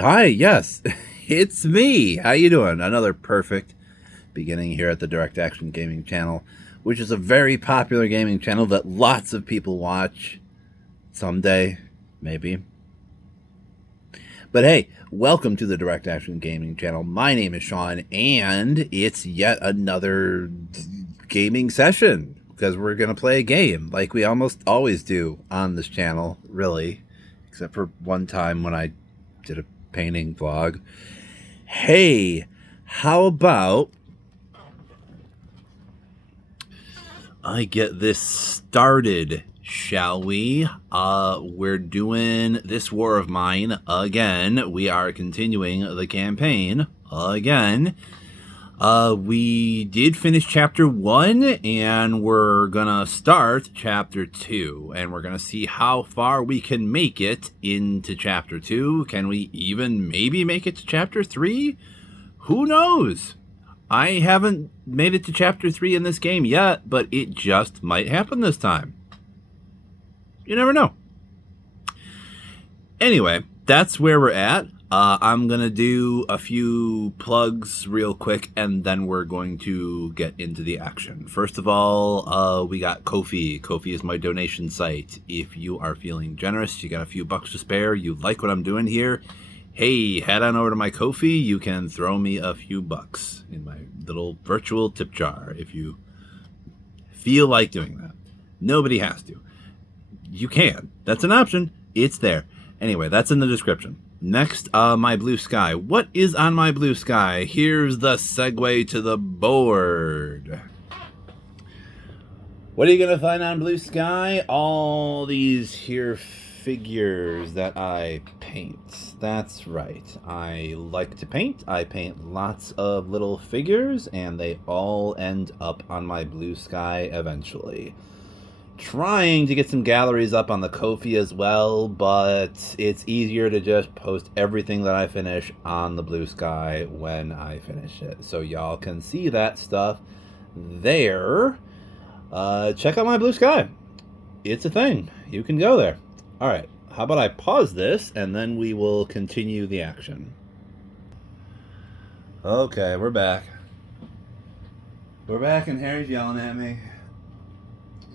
Hi, yes, it's me. How you doing? Another perfect beginning here at the Direct Action Gaming channel, which is a very popular gaming channel that lots of people watch someday, maybe. But hey, welcome to the Direct Action Gaming channel. My name is Sean, and it's yet another gaming session because we're going to play a game like we almost always do on this channel, really, except for one time when I did a painting vlog. Hey, how about I get this started, shall we? We're doing this war of mine again. We are continuing the campaign again. We did finish chapter 1, and we're gonna start chapter 2, and we're gonna see how far we can make it into chapter 2. Can we even maybe make it to chapter 3? Who knows? I haven't made it to chapter 3 in this game yet, but it just might happen this time. You never know. Anyway, that's where we're at. I'm going to do a few plugs real quick, and then we're going to get into the action. First of all, we got Ko-fi. Ko-fi is my donation site. If you are feeling generous, you got a few bucks to spare, you like what I'm doing here, hey, head on over to my Ko-fi. You can throw me a few bucks in my little virtual tip jar if you feel like doing that. Nobody has to. You can. That's an option. It's there. Anyway, that's in the description. Next, my blue sky. What is on my blue sky? Here's the segue to the board. What are you going to find on blue sky? All these here figures that I paint. That's right. I like to paint. I paint lots of little figures, and they all end up on my blue sky eventually. Trying to get some galleries up on the Ko-fi as well, but it's easier to just post everything that I finish on the blue sky when I finish it. So y'all can see that stuff there. Check out my blue sky. It's a thing. You can go there. All right. How about I pause this and then we will continue the action. Okay, we're back. We're back and Harry's yelling at me.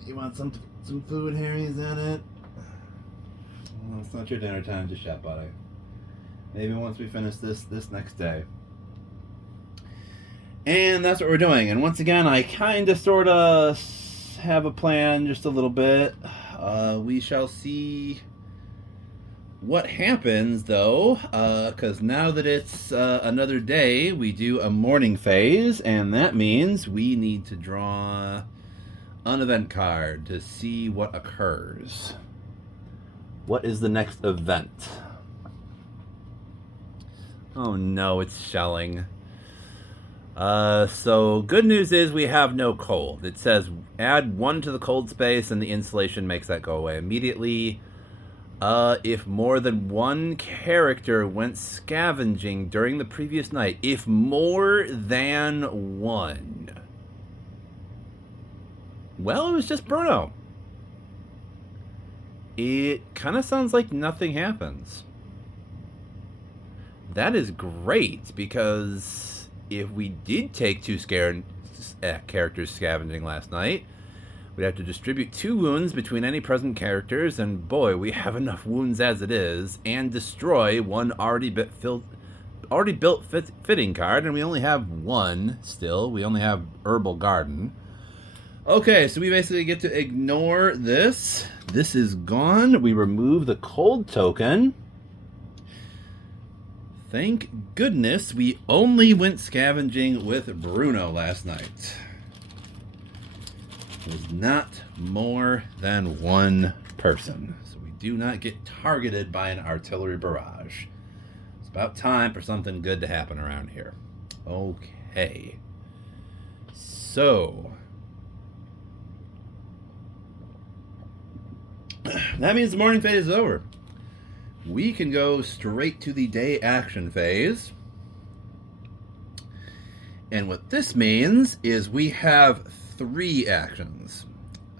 You want some food, Harry? Is that it? Well, it's not your dinner time just yet, buddy. Maybe once we finish this next day. And that's what we're doing. And once again, I kind of sort of have a plan just a little bit. We shall see what happens, though, because now that it's another day, we do a morning phase, and that means we need to draw an event card to see what occurs. What is the next event? Oh no, it's shelling. So good news is we have no cold. It says add 1 to the cold space and the insulation makes that go away immediately. If more than 1 character went scavenging during the previous night. If more than 1. Well, it was just Bruno. It kind of sounds like nothing happens. That is great, because if we did take 2 characters scavenging last night, we'd have to distribute 2 wounds between any present characters, and boy, we have enough wounds as it is, and destroy 1 already built fitting card, and we only have 1 still. We only have Herbal Garden. Okay, so we basically get to ignore this. This is gone. We remove the cold token. Thank goodness we only went scavenging with Bruno last night. It was not more than 1 person. So we do not get targeted by an artillery barrage. It's about time for something good to happen around here. Okay. So that means the morning phase is over. We can go straight to the day action phase. And what this means is we have 3 actions.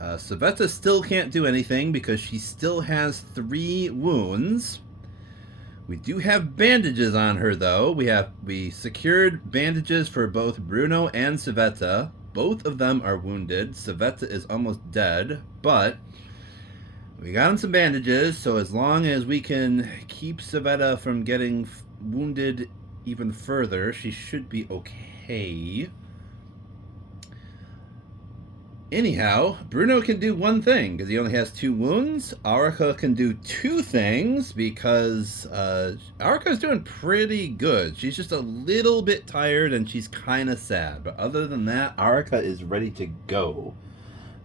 Savetta still can't do anything because she still has 3 wounds. We do have bandages on her, though. We secured bandages for both Bruno and Savetta. Both of them are wounded. Savetta is almost dead, but we got him some bandages, so as long as we can keep Savetta from getting wounded even further, she should be okay. Anyhow, Bruno can do one thing because he only has 2 wounds. Aurica can do 2 things because Aurica's doing pretty good. She's just a little bit tired and she's kind of sad. But other than that, Aurica is ready to go.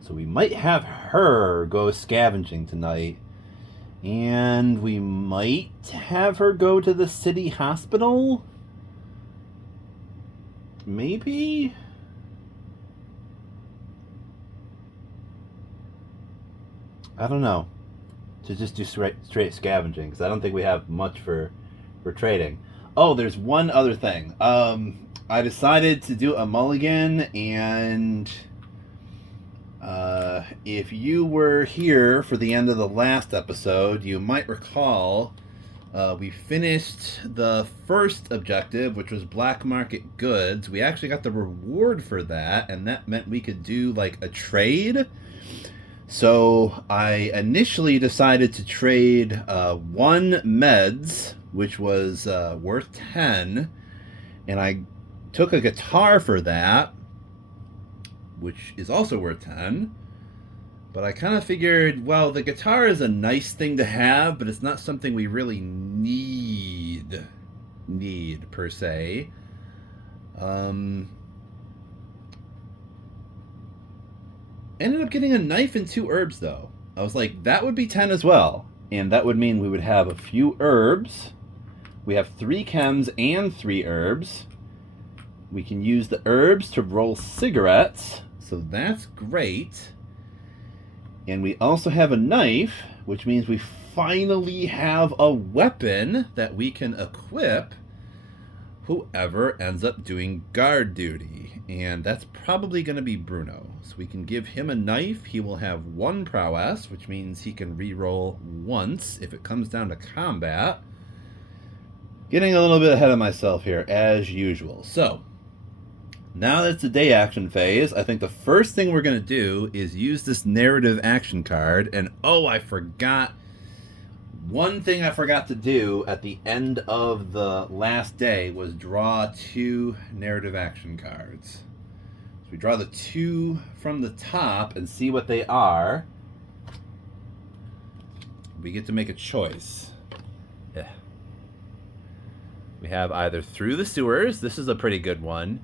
So we might have her go scavenging tonight. And we might have her go to the city hospital? Maybe? I don't know. To just do straight scavenging, because I don't think we have much for trading. Oh, there's one other thing. I decided to do a mulligan, and if you were here for the end of the last episode, you might recall we finished the first objective, which was black market goods. We actually got the reward for that, and that meant we could do like a trade. So I initially decided to trade 1 meds, which was worth 10, and I took a guitar for that, which is also worth 10. But I kind of figured, well, the guitar is a nice thing to have, but it's not something we really need per se. Ended up getting a knife and 2 herbs, though. I was like, that would be 10 as well. And that would mean we would have a few herbs. We have 3 chems and 3 herbs. We can use the herbs to roll cigarettes, so that's great. And we also have a knife, which means we finally have a weapon that we can equip whoever ends up doing guard duty. And that's probably going to be Bruno. So we can give him a knife. He will have 1 prowess, which means he can reroll once if it comes down to combat. Getting a little bit ahead of myself here, as usual. So, now that it's the day action phase, I think the first thing we're going to do is use this narrative action card. And oh, I forgot. One thing I forgot to do at the end of the last day was draw 2 narrative action cards. So we draw the 2 from the top and see what they are. We get to make a choice. Yeah. We have either Through the Sewers. This is a pretty good one.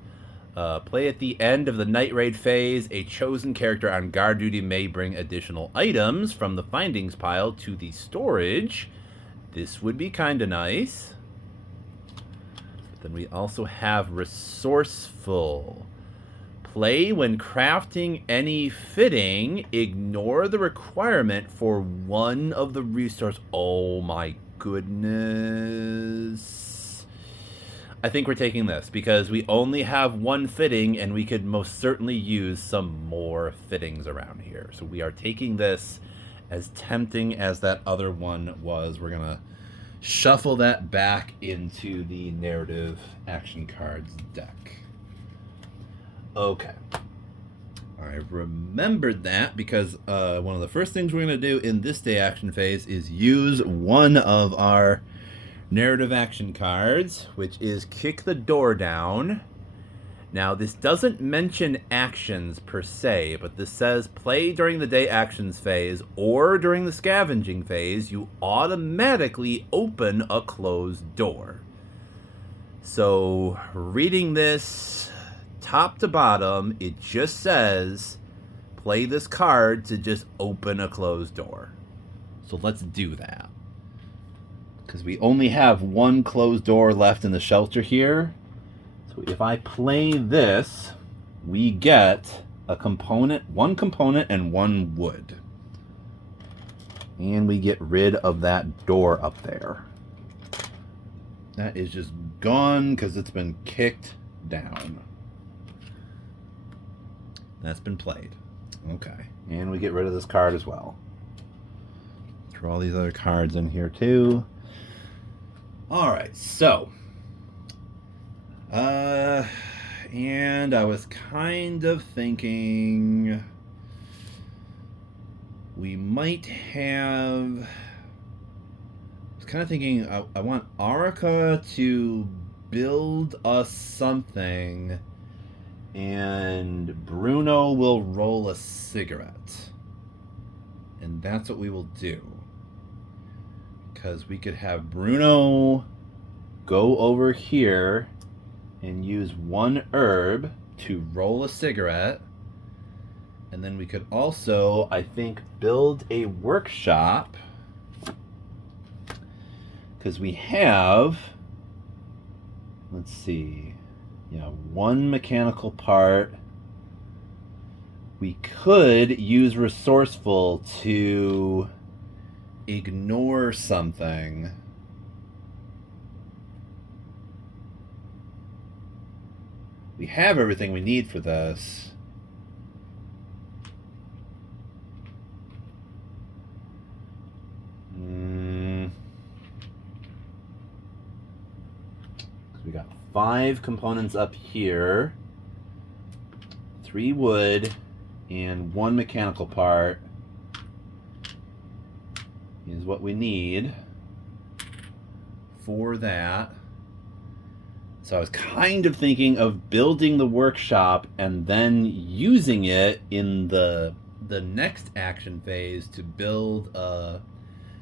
Play at the end of the night raid phase. A chosen character on guard duty may bring additional items from the findings pile to the storage. This would be kind of nice. But then we also have Resourceful. Play when crafting any fitting. Ignore the requirement for one of the resource. Oh my goodness. I think we're taking this because we only have 1 fitting and we could most certainly use some more fittings around here. So we are taking this, as tempting as that other one was. We're going to shuffle that back into the narrative action cards deck. Okay. I remembered that because one of the first things we're going to do in this day action phase is use one of our narrative action cards, which is Kick the Door Down. Now, this doesn't mention actions per se, but this says play during the day actions phase or during the scavenging phase, you automatically open a closed door. So, reading this top to bottom, it just says play this card to just open a closed door. So let's do that. Because we only have 1 closed door left in the shelter here. So if I play this, we get a component, 1 component and 1 wood. And we get rid of that door up there. That is just gone because it's been kicked down. That's been played. Okay. And we get rid of this card as well. Throw all these other cards in here too. All right, so, and I was kind of thinking we might have. I was kind of thinking I want Arica to build us something, and Bruno will roll a cigarette. And that's what we will do. Because we could have Bruno go over here and use one herb to roll a cigarette. And then we could also, I think, build a workshop. Because we have, let's see, one mechanical part. We could use resourceful to ignore something. We have everything we need for this. We got 5 components up here, 3 wood, and 1 mechanical part is what we need for that. So I was kind of thinking of building the workshop and then using it in the next action phase to build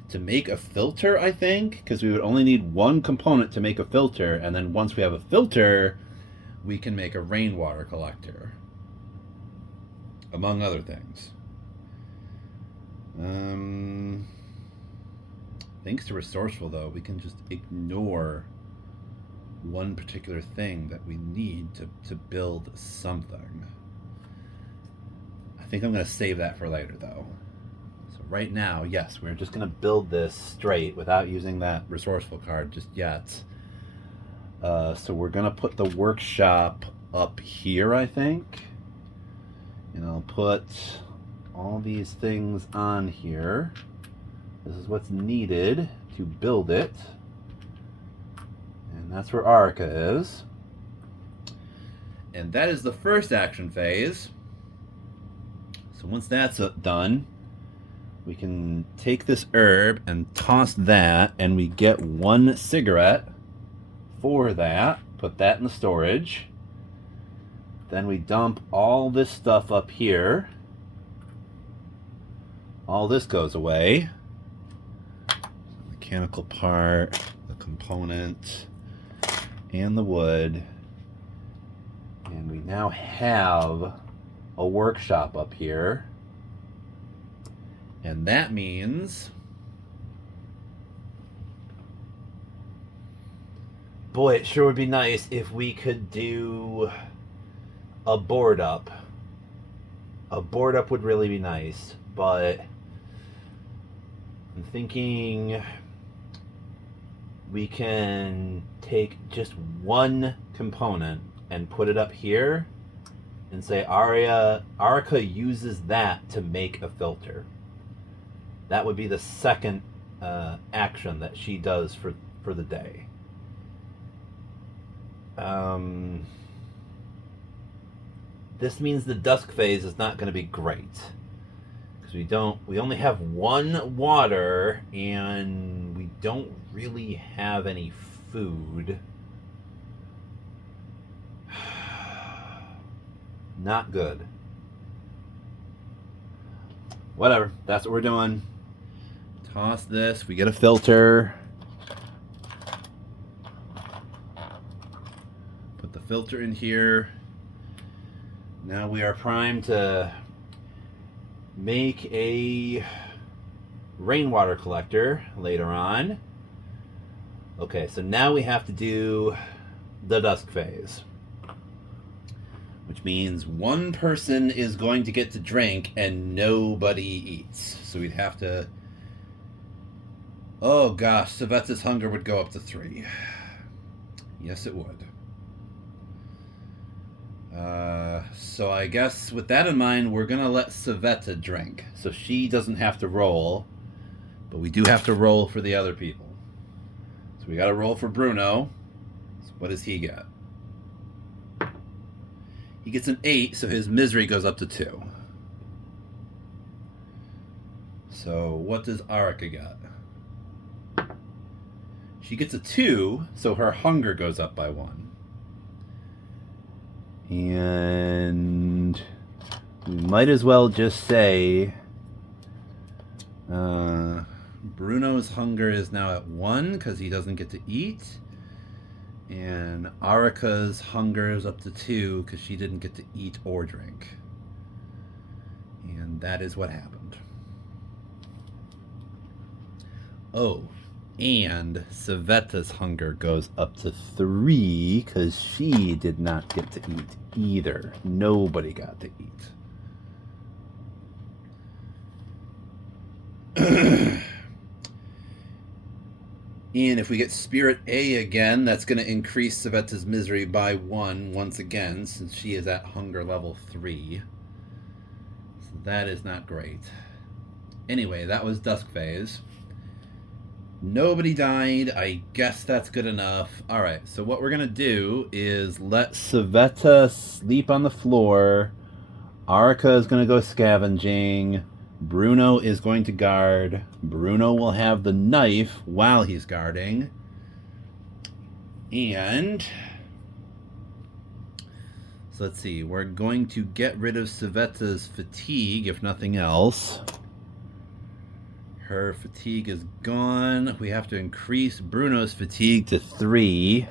to make a filter, I think, because we would only need 1 component to make a filter, and then once we have a filter, we can make a rainwater collector, among other things. Thanks to Resourceful, though, we can just ignore one particular thing that we need to build something. I think I'm going to save that for later, though. So right now, yes, we're just going to build this straight without using that Resourceful card just yet. So we're going to put the workshop up here, I think. And I'll put all these things on here. This is what's needed to build it. And that's where Arica is. And that is the first action phase. So once that's done, we can take this herb and toss that, and we get 1 cigarette for that. Put that in the storage. Then we dump all this stuff up here. All this goes away. Mechanical part, the component, and the wood. And we now have a workshop up here. And that means, boy, it sure would be nice if we could do a board up. A board up would really be nice, but I'm thinking we can take just 1 component and put it up here and say Arica uses that to make a filter. That would be the second action that she does for the day. This means the dusk phase is not going to be great, because we only have 1 water and we don't really have any food. Not good. Whatever, that's what we're doing. Toss this, we get a filter. Put the filter in here. Now we are primed to make a rainwater collector later on. Okay, so now we have to do the dusk phase, which means 1 person is going to get to drink and nobody eats. So we'd have to... Oh gosh, Savetta's hunger would go up to 3. Yes, it would. So I guess with that in mind, we're going to let Savetta drink. So she doesn't have to roll, but we do have to roll for the other people. So we got to roll for Bruno. So what does he get? He gets an 8, so his misery goes up to 2. So what does Arika get? She gets a 2, so her hunger goes up by 1. And we might as well just say Bruno's hunger is now at 1 because he doesn't get to eat. And Arika's hunger is up to 2 because she didn't get to eat or drink. And that is what happened. Oh, and Saveta's hunger goes up to 3 because she did not get to eat either. Nobody got to eat. And if we get Spirit A again, that's going to increase Saveta's misery by 1 once again, since she is at hunger level 3. So that is not great. Anyway, that was Dusk Phase. Nobody died. I guess that's good enough. Alright, so what we're going to do is let Saveta sleep on the floor. Arika is going to go scavenging. Bruno is going to guard. Bruno will have the knife while he's guarding. And so let's see. We're going to get rid of Saveta's fatigue, if nothing else. Her fatigue is gone. We have to increase Bruno's fatigue to 3.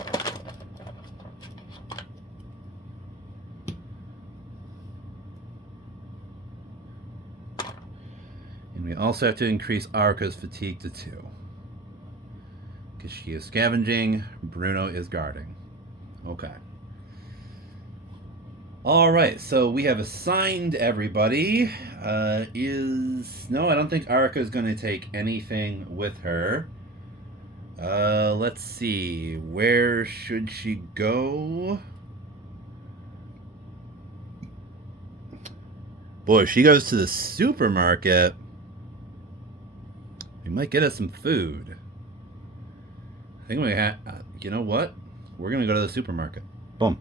And we also have to increase Arika's fatigue to 2. Because she is scavenging, Bruno is guarding. Okay. Alright, so we have assigned everybody. No, I don't think Arika is going to take anything with her. Let's see. Where should she go? Boy, if she goes to the supermarket, we might get us some food. I think we have... you know what? We're going to go to the supermarket. Boom.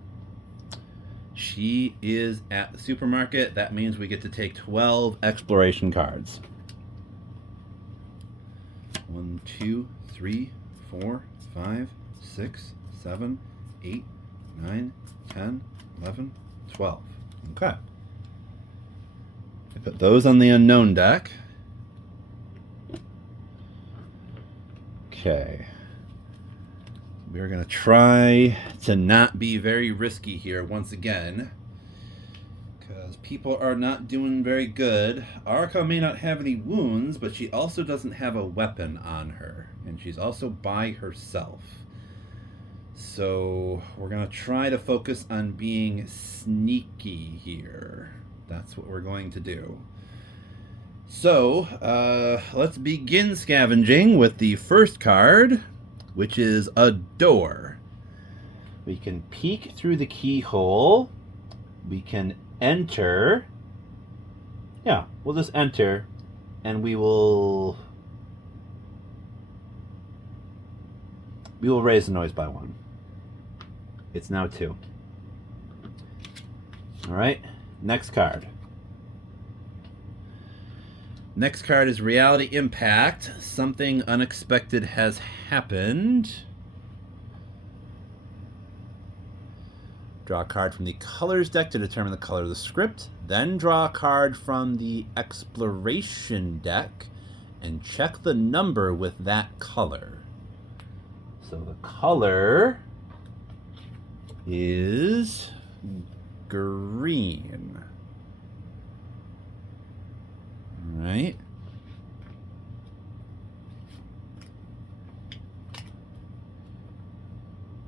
She is at the supermarket. That means we get to take 12 exploration cards. 1, 2, 3, 4, 5, 6, 7, 8, 9, 10, 11, 12. Okay. I put those on the unknown deck. Okay. We're going to try to not be very risky here once again, because people are not doing very good. Arika may not have any wounds, but she also doesn't have a weapon on her, and she's also by herself. So we're going to try to focus on being sneaky here. That's what we're going to do. So let's begin scavenging with the first card, which is a door. We can peek through the keyhole. We can enter. Yeah, we'll just enter, and we will raise the noise by 1. It's now 2. All right, next card. Next card is Reality Impact. Something unexpected has happened. Draw a card from the colors deck to determine the color of the script. Then draw a card from the exploration deck and check the number with that color. So the color is green. Right.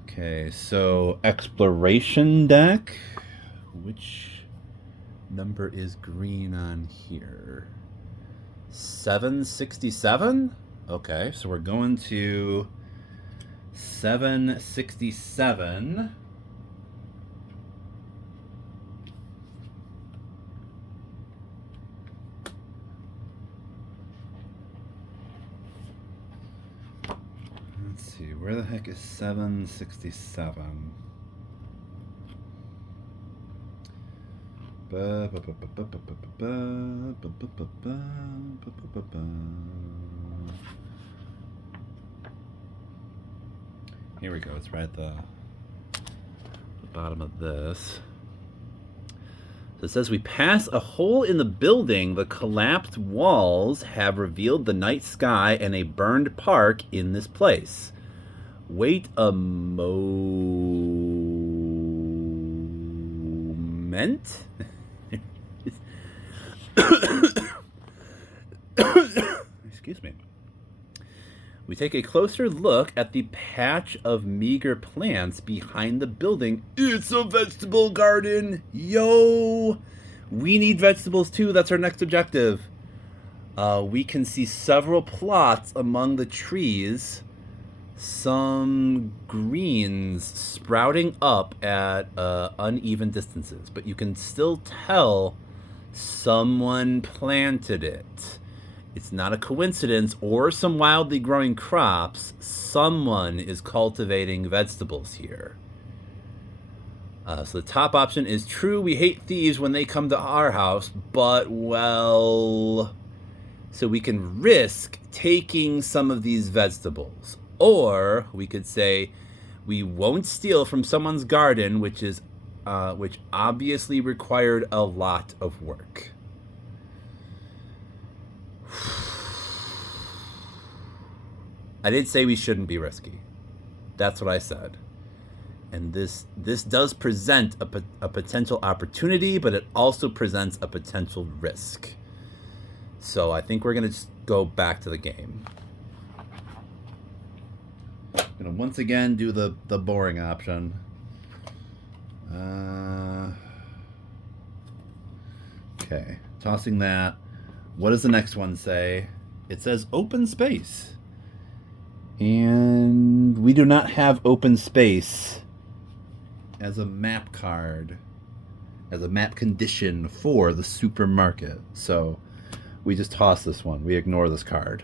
Okay, so exploration deck. Which number is green on here? 767? Okay, so we're going to 767. Let's see, where the heck is 767? Here we go, it's right at the bottom of this. So it says, we pass a hole in the building. The collapsed walls have revealed the night sky and a burned park in this place. Wait a moment. Excuse me. We take a closer look at the patch of meager plants behind the building. It's a vegetable garden! Yo! We need vegetables too, that's our next objective. We can see several plots among the trees. Some greens sprouting up at uneven distances. But you can still tell someone planted it. It's not a coincidence or some wildly growing crops. Someone is cultivating vegetables here. So the top option is true. We hate thieves when they come to our house, but, well... So we can risk taking some of these vegetables. Or we could say we won't steal from someone's garden, which obviously required a lot of work. I did say we shouldn't be risky. That's what I said. And this does present a potential opportunity, but it also presents a potential risk. So I think we're going to just go back to the game. I'm going to once again do the boring option. Okay, tossing that. What does the next one say? It says open space. And we do not have open space as a map card, as a map condition for the supermarket. So we just toss this one. We ignore this card.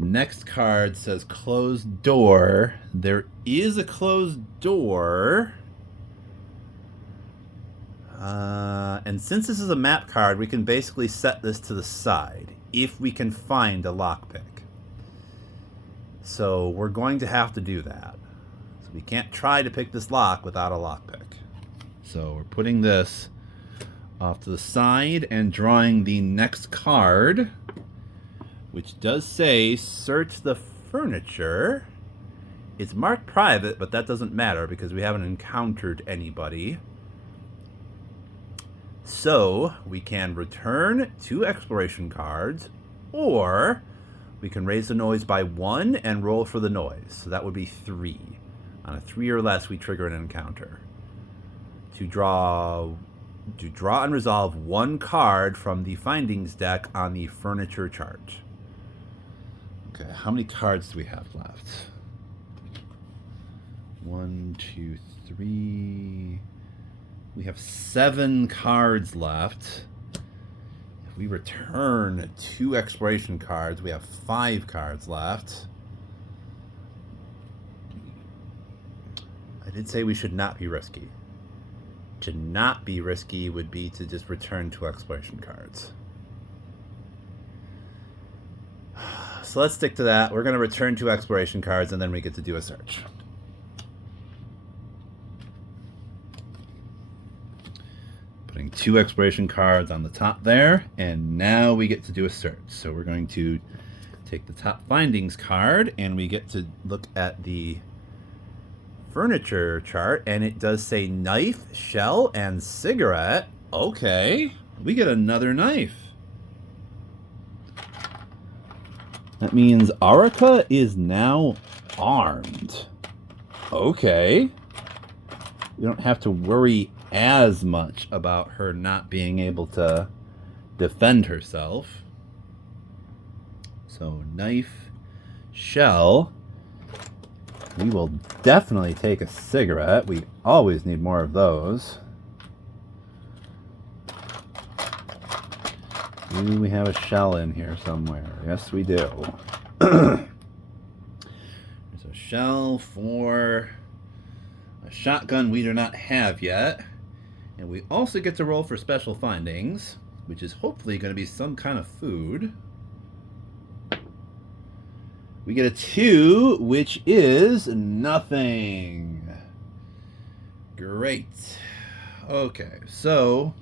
Next card says closed door. There is a closed door. And since this is a map card, we can basically set this to the side if we can find a lockpick. So we're going to have to do that. So we can't try to pick this lock without a lockpick. So we're putting this off to the side and drawing the next card, which does say search the furniture. It's marked private, but that doesn't matter because we haven't encountered anybody. So we can return 2 exploration cards, or we can raise the noise by 1 and roll for the noise. So that would be 3. On a 3 or less, we trigger an encounter. To draw and resolve 1 card from the findings deck on the furniture chart. Okay, how many cards do we have left? 1, 2, 3... We have 7 cards left. If we return 2 exploration cards, we have 5 cards left. I did say we should not be risky. To not be risky would be to just return 2 exploration cards. So let's stick to that. We're going to return 2 exploration cards, and then we get to do a search. Putting 2 exploration cards on the top there, and now we get to do a search. So we're going to take the top findings card, and we get to look at the furniture chart, and it does say knife, shell, and cigarette. Okay, we get another knife. That means Arika is now armed. Okay. We don't have to worry as much about her not being able to defend herself. So knife, shell. We will definitely take a cigarette. We always need more of those. Do we have a shell in here somewhere? Yes, we do. shell for a shotgun we do not have yet. And we also get to roll for special findings, which is hopefully going to be some kind of food. We get a 2, which is nothing. Great. Okay, so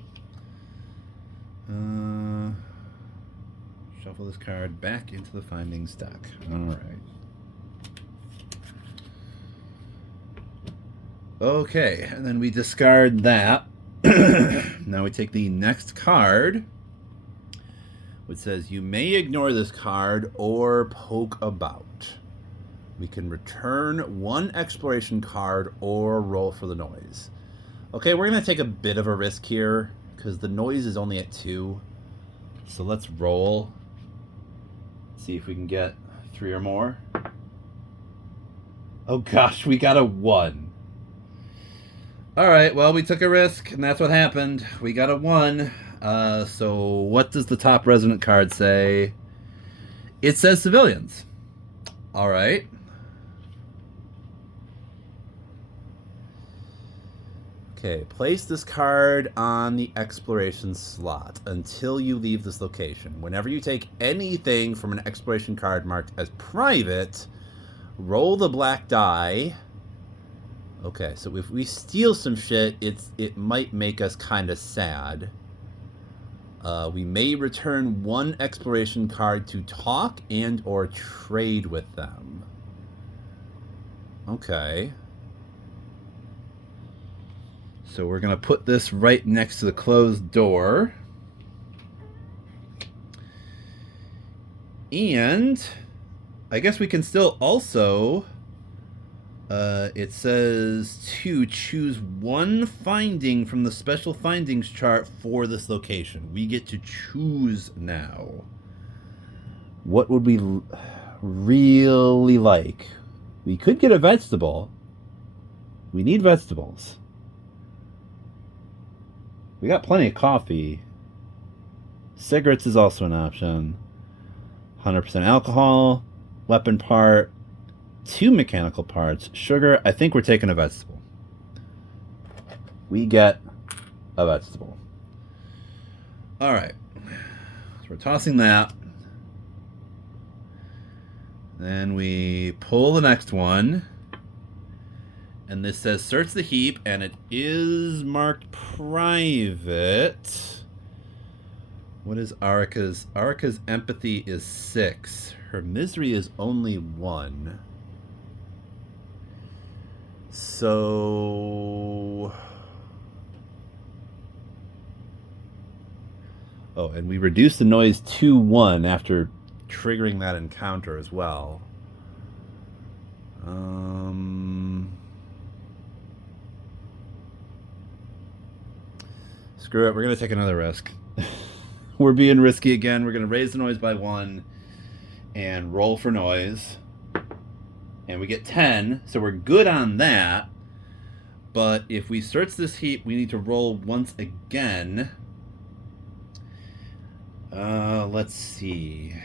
shuffle this card back into the findings deck. All right. Okay, and then we discard that. Now we take the next card, which says you may ignore this card or poke about. We can return 1 exploration card or roll for the noise. Okay, we're going to take a bit of a risk here because the noise is only at 2. So let's roll. See if we can get 3 or more. Oh gosh, we got a 1. All right, well, we took a risk, and that's what happened. We got a 1. So what does the top resonant card say? It says civilians. All right. Okay, place this card on the exploration slot until you leave this location. Whenever you take anything from an exploration card marked as private, roll the black die. Okay, so if we steal some shit, it might make us kind of sad. We may return 1 exploration card to talk and or trade with them. Okay. So we're going to put this right next to the closed door. And I guess we can still also... it says to choose 1 finding from the special findings chart for this location. We get to choose now. What would we really like? We could get a vegetable. We need vegetables. We got plenty of coffee. Cigarettes is also an option. 100% alcohol. Weapon part. 2 mechanical parts. Sugar. I think we're taking a vegetable. We get a vegetable. All right. So we're tossing that. Then we pull the next one. And this says search the heap, and it is marked private. What is Arika's? Arika's empathy is 6. Her misery is only 1. So... Oh, and we reduce the noise to 1 after triggering that encounter as well. Screw it, we're going to take another risk. We're being risky again. We're going to raise the noise by 1 and roll for noise. And we get 10, so we're good on that. But if we search this heap, we need to roll once again. Let's see.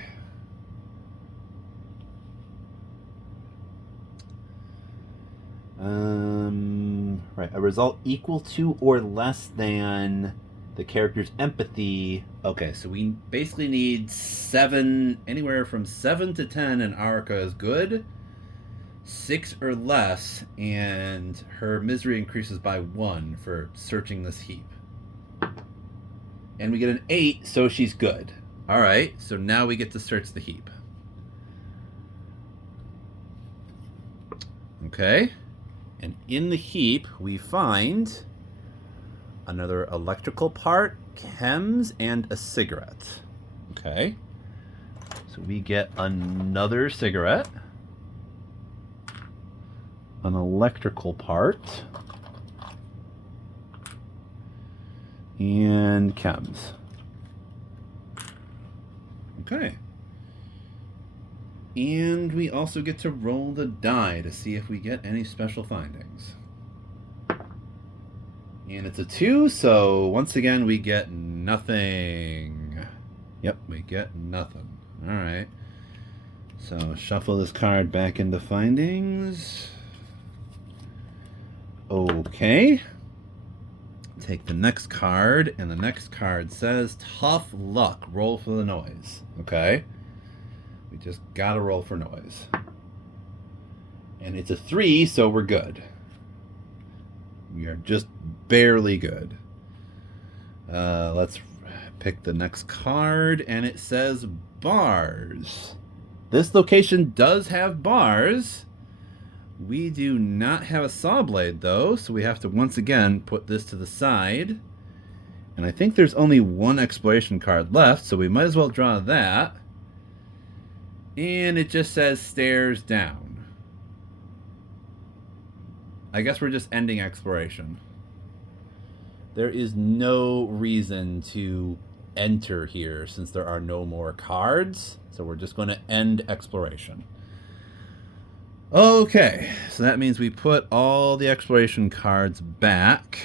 Right, a result equal to or less than the character's empathy. Okay, so we basically need 7, anywhere from 7 to 10, and Arika is good. 6 or less, and her misery increases by 1 for searching this heap. And we get an 8, so she's good. All right, so now we get to search the heap. Okay, and in the heap we find another electrical part, chems, and a cigarette. Okay, so we get another cigarette, an electrical part, and chems. Okay. And we also get to roll the die to see if we get any special findings. And it's a 2, so once again we get nothing. Yep, we get nothing. Alright. So shuffle this card back into findings. Okay. Take the next card, and the next card says tough luck. Roll for the noise. Okay. We just gotta roll for noise. And it's a 3, so we're good. We are just barely good. Let's pick the next card, and it says bars. This location does have bars. We do not have a saw blade, though, so we have to once again put this to the side. And I think there's only one exploration card left, so we might as well draw that. And it just says stairs down. I guess we're just ending exploration. There is no reason to enter here since there are no more cards. So we're just going to end exploration. Okay, so that means we put all the exploration cards back.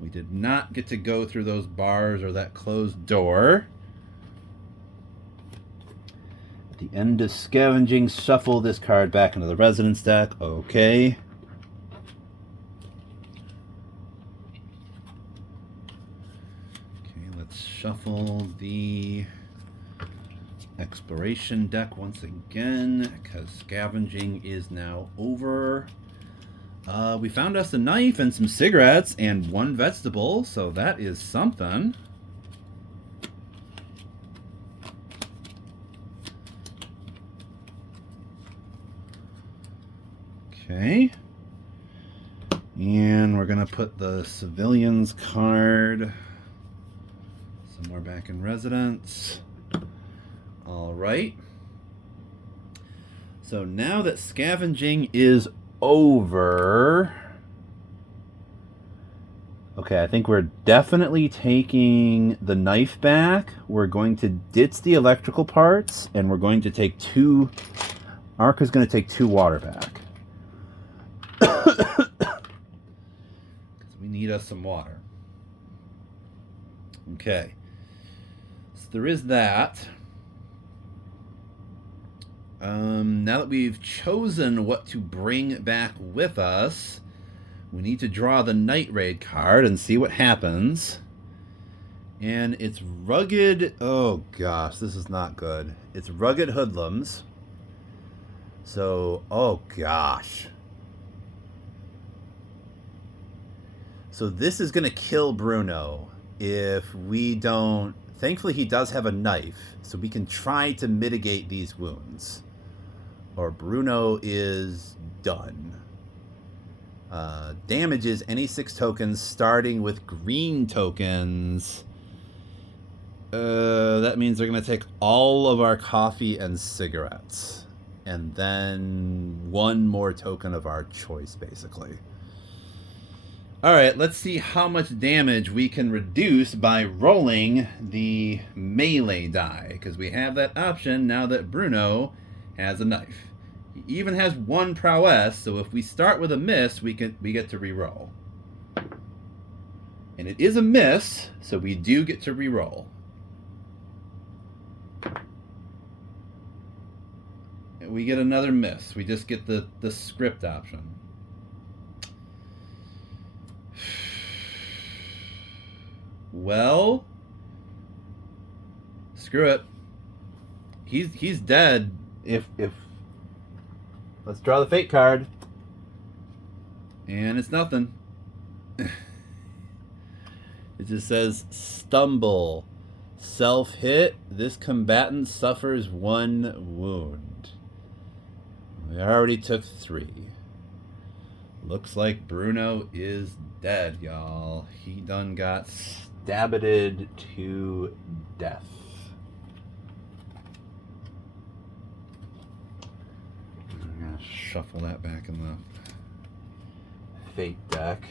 We did not get to go through those bars or that closed door. At the end of scavenging, shuffle this card back into the residence deck. Okay. Okay, let's shuffle the exploration deck once again, because scavenging is now over. We found us a knife and some cigarettes and one vegetable, so that is something. Okay. And we're going to put the civilians card somewhere back in residence. All right. So now that scavenging is over, okay, I think we're definitely taking the knife back. We're going to ditch the electrical parts, and we're going to take two. Arca's going to take 2 water back. Because we need us some water. Okay. So there is that. Now that we've chosen what to bring back with us, we need to draw the Night Raid card and see what happens. And it's rugged... Oh, gosh, this is not good. It's rugged hoodlums. So, oh, gosh. So this is going to kill Bruno if we don't... Thankfully, he does have a knife, so we can try to mitigate these wounds. Or Bruno is done. Damages any 6 tokens starting with green tokens. That means they're going to take all of our coffee and cigarettes. And then 1 more token of our choice, basically. Alright, let's see how much damage we can reduce by rolling the melee die. Because we have that option now that Bruno has a knife. He even has 1 prowess, so if we start with a miss, we get to reroll. And it is a miss, so we do get to reroll. And we get another miss. We just get the script option. Well, screw it. He's dead. If let's draw the fate card, and it's nothing. It just says stumble, self-hit. This combatant suffers 1 wound. We already took 3. Looks like Bruno is dead, y'all. He done got stabbed to death. I'm gonna shuffle that back in the fate deck.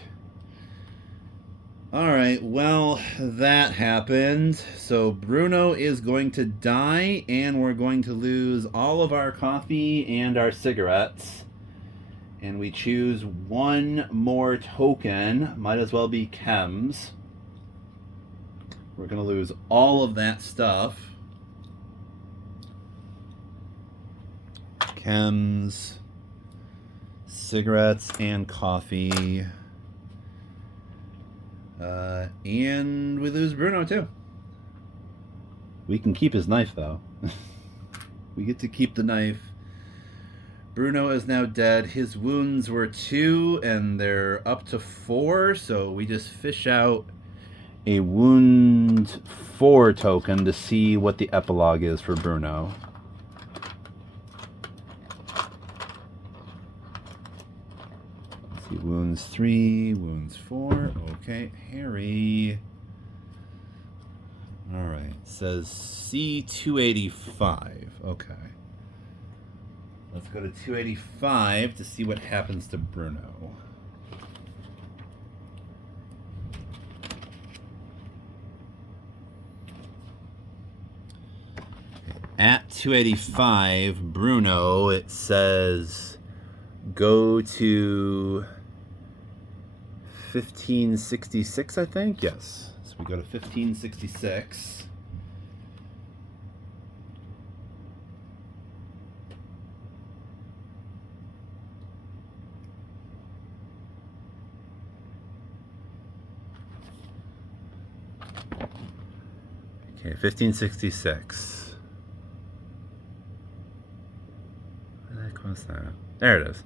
Alright, well, that happened. So Bruno is going to die, and we're going to lose all of our coffee and our cigarettes. And we choose 1 more token. Might as well be chems. We're going to lose all of that stuff. chems, cigarettes, and coffee. And we lose Bruno too. We can keep his knife though. We get to keep the knife. Bruno is now dead. His wounds were 2 and they're up to 4, so we just fish out a wound 4 token to see what the epilogue is for Bruno. Let's see, wounds 3, wounds 4. Okay, Harry. All right, it says C285. Okay. Let's go to 285 to see what happens to Bruno. At 285, Bruno, it says go to 1566, I think. Yes. So we go to 1566. Okay, 1566. What the heck was that? There it is.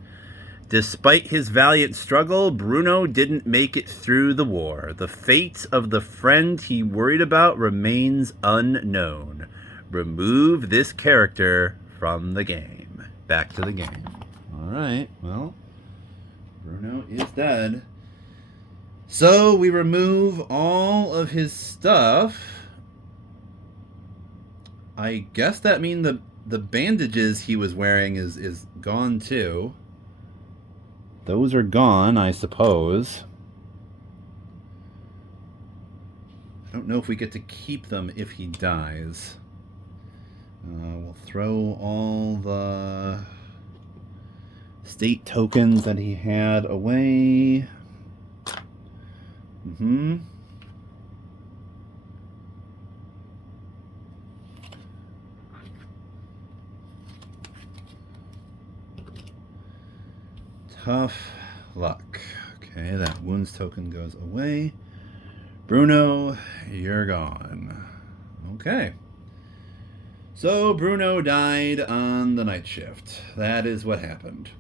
Despite his valiant struggle, Bruno didn't make it through the war. The fate of the friend he worried about remains unknown. Remove this character from the game. Back to the game. All right, well, Bruno is dead. So we remove all of his stuff. I guess that means the bandages he was wearing is gone too. Those are gone, I suppose. I don't know if we get to keep them if he dies. We'll throw all the state tokens that he had away. Tough luck. Okay, that wounds token goes away. Bruno, you're gone. Okay. So Bruno died on the night shift. That is what happened.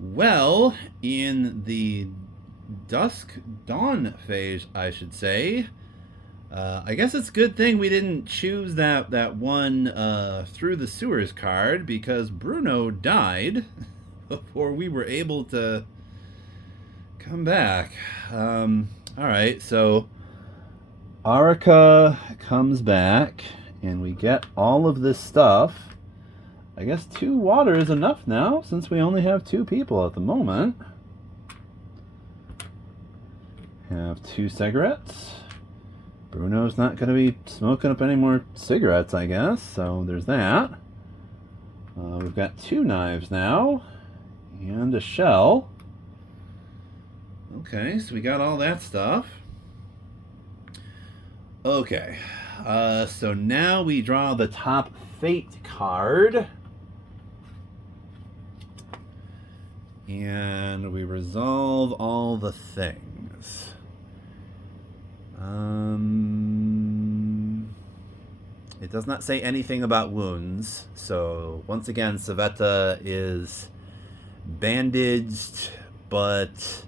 Well, in the dusk dawn phase, I should say, I guess it's a good thing we didn't choose that one through the sewers card, because Bruno died before we were able to come back. Alright, so Arika comes back, and we get all of this stuff. I guess 2 water is enough now, since we only have 2 people at the moment. Have 2 cigarettes. Bruno's not going to be smoking up any more cigarettes, I guess, so there's that. We've got 2 knives now. And a shell. Okay, so we got all that stuff. Okay, so now we draw the top fate card. And we resolve all the things. It does not say anything about wounds. So once again, Savetta is bandaged, but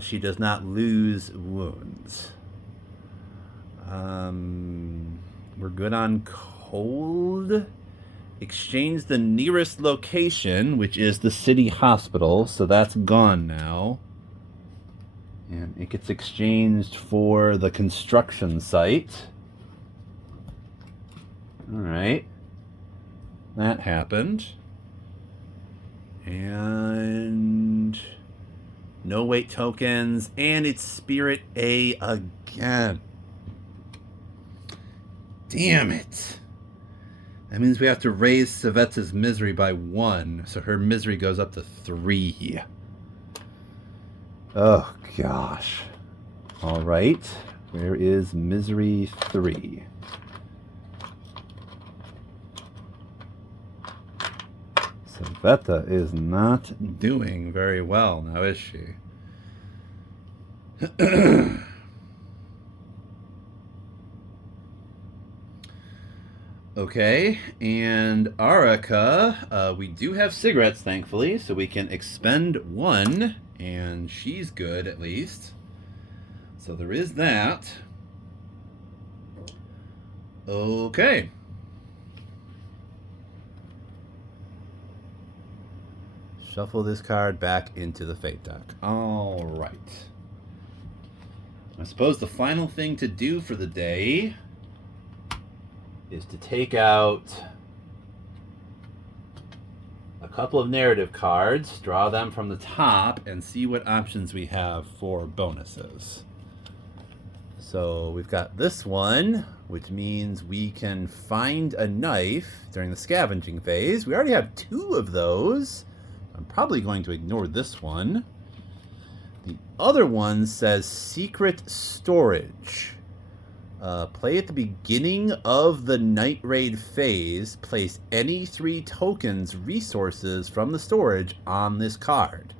she does not lose wounds. We're good on cold. Exchange the nearest location, which is the city hospital, so that's gone now. And it gets exchanged for the construction site. Alright. That happened. And no weight tokens, and it's Spirit A again. Damn it. That means we have to raise Savetta's misery by 1, so her misery goes up to 3. Oh gosh. Alright, where is misery 3? Sveta is not doing very well now, is she? Okay, and Araka, we do have cigarettes, thankfully, so we can expend one, and she's good at least. So there is that. Okay. Shuffle this card back into the Fate deck. All right. I suppose the final thing to do for the day is to take out a couple of narrative cards, draw them from the top, and see what options we have for bonuses. So we've got this one, which means we can find a knife during the scavenging phase. We already have 2 of those. I'm probably going to ignore this one. The other one says secret storage. Play at the beginning of the Night Raid phase. Place any 3 tokens resources from the storage on this card.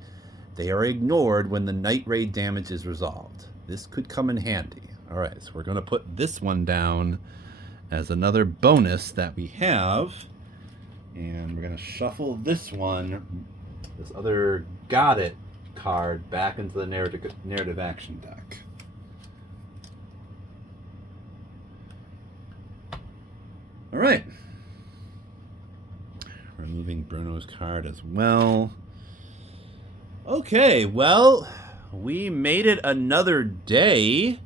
They are ignored when the Night Raid damage is resolved. This could come in handy. Alright, so we're going to put this one down as another bonus that we have. And we're going to shuffle this one, this other Got It card, back into the narrative action deck. All right. Removing Bruno's card as well. Okay, well, we made it another day.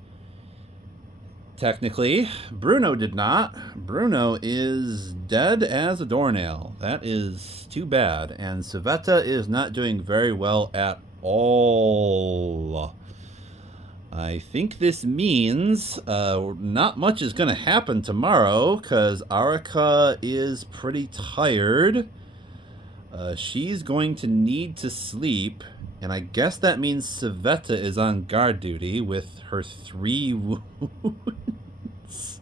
Technically, Bruno did not. Bruno is dead as a doornail. That is too bad. And Sveta is not doing very well at all. I think this means not much is going to happen tomorrow because Araka is pretty tired. She's going to need to sleep. And I guess that means Sveta is on guard duty with her 3 wounds.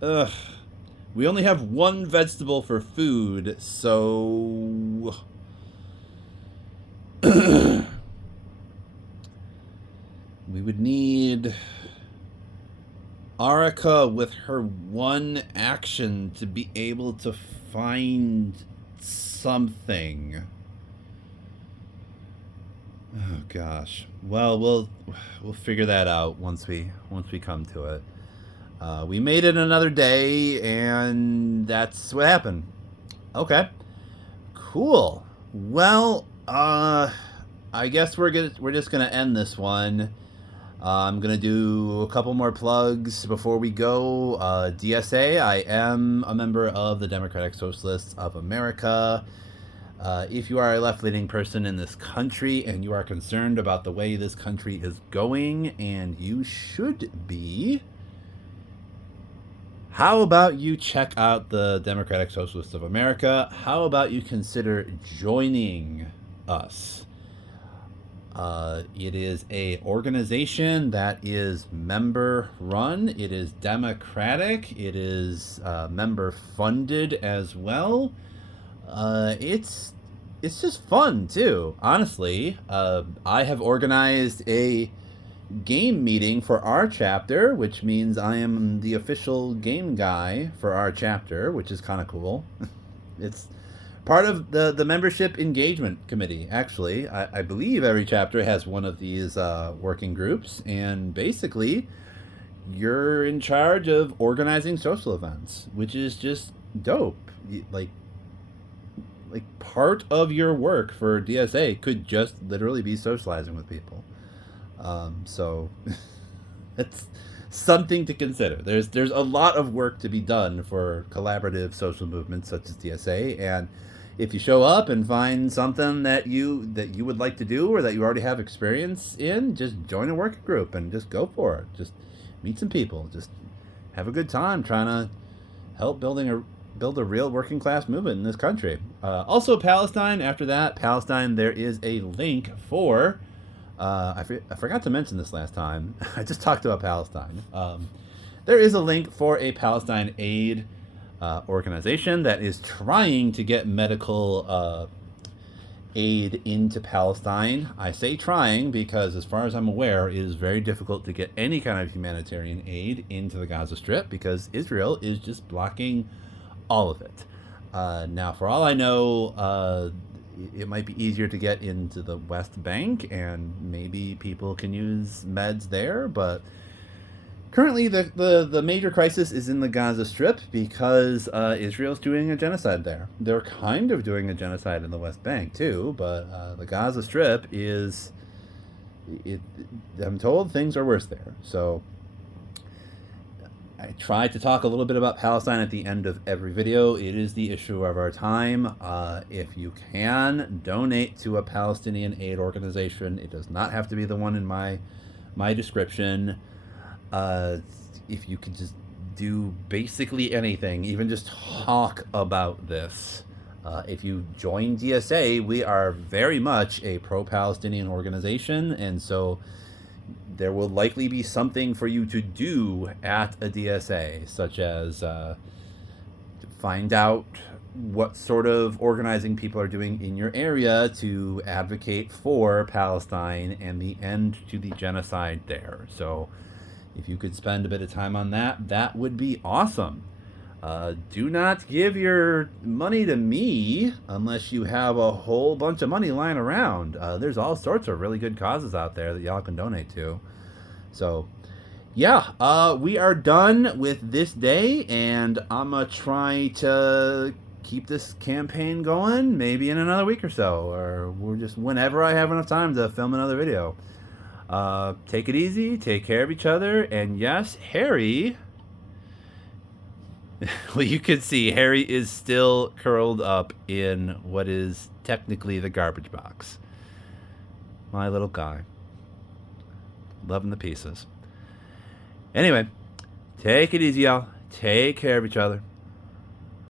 Ugh. We only have 1 vegetable for food, so... we would need Araka with her 1 action to be able to find something. Oh gosh. Well, we'll figure that out once we come to it. We made it another day, and that's what happened. Okay. Cool. Well, I guess we're just gonna end this one. I'm gonna do a couple more plugs before we go. DSA. I am a member of the Democratic Socialists of America. If you are a left-leaning person in this country and you are concerned about the way this country is going, and you should be, how about you check out the Democratic Socialists of America? How about you consider joining us? It is a organization that is member-run. It is democratic. It is member-funded as well. It's just fun too, honestly. I have organized a game meeting for our chapter, which means I am the official game guy for our chapter, which is kind of cool. It's part of the membership engagement committee, actually. I believe every chapter has one of these working groups, and basically you're in charge of organizing social events, which is just dope. Like part of your work for DSA could just literally be socializing with people. So it's something to consider. There's a lot of work to be done for collaborative social movements such as DSA, and if you show up and find something that you would like to do or that you already have experience in, just join a working group and just go for it. Just meet some people. Just have a good time trying to help build a real working class movement in this country. Also, Palestine. After that, Palestine, there is a link for. I forgot to mention this last time. I just talked about Palestine. There is a link for a Palestine aid organization that is trying to get medical aid into Palestine. I say trying because, as far as I'm aware, it is very difficult to get any kind of humanitarian aid into the Gaza Strip because Israel is just blocking all of it. Now, for all I know, it might be easier to get into the West Bank, and maybe people can use meds there, but currently the major crisis is in the Gaza Strip because Israel's doing a genocide there. They're kind of doing a genocide in the West Bank, too, but the Gaza Strip is... I'm told things are worse there, so... I try to talk a little bit about Palestine at the end of every video. It is the issue of our time. If you can, donate to a Palestinian aid organization. It does not have to be the one in my description. If you could just do basically anything, even just talk about this. If you join DSA, we are very much a pro-Palestinian organization, and so there will likely be something for you to do at a DSA, such as find out what sort of organizing people are doing in your area to advocate for Palestine and the end to the genocide there. So if you could spend a bit of time on that, that would be awesome. Do not give your money to me unless you have a whole bunch of money lying around. There's all sorts of really good causes out there that y'all can donate to. So, yeah, we are done with this day, and I'm going to try to keep this campaign going maybe in another week or so, or we're just whenever I have enough time to film another video. Take it easy, take care of each other, and yes, Harry... Well, you can see Harry is still curled up in what is technically the garbage box. My little guy. Loving the pieces. Anyway, take it easy, y'all. Take care of each other.